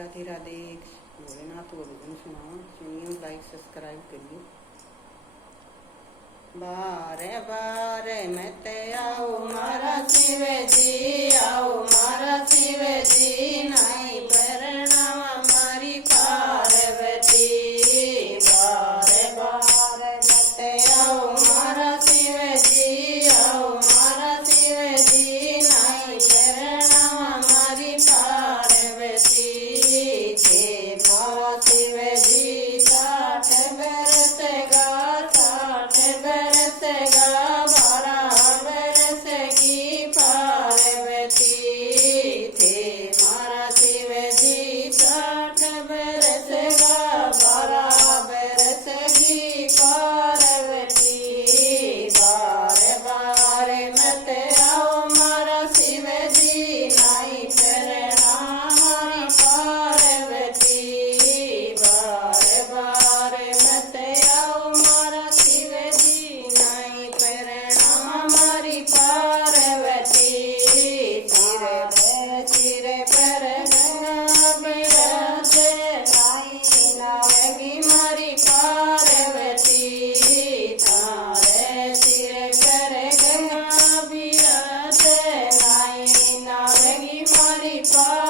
राधे राधे। भोलेनाथ को भजन सुनाओ, सुनिए, लाइक सब्सक्राइब करिए। बारे बारे मत आओ मारा शिव जी, आओ मारा शिव जी, नहीं परिणाम हमारी पार्वती। बारे बारे मत आओ मारा शिव जी, आओ मारा शिव जी, नहीं परिणाम हमारी पार्वती। थे मारा शिव जी 60 बरस गा, 60 बरस गा, 12 बरस की पार्वती। थे मारा शिव जी 60 बरस गा, 12 बरस की पार्वती। बार बार मत आओ मारा शिव जी, नहीं परिणाम हमारी पार्वती। बार बार मत आओ मारा शिव जी, नहीं परिणाम हमारी पार्वती। सिर पर गंगा बिराजे, नहीं नावेगी मारी पार्वती। तारे सिर पर गंगा बिराजे, नहीं नावेगी मारी पार्वती।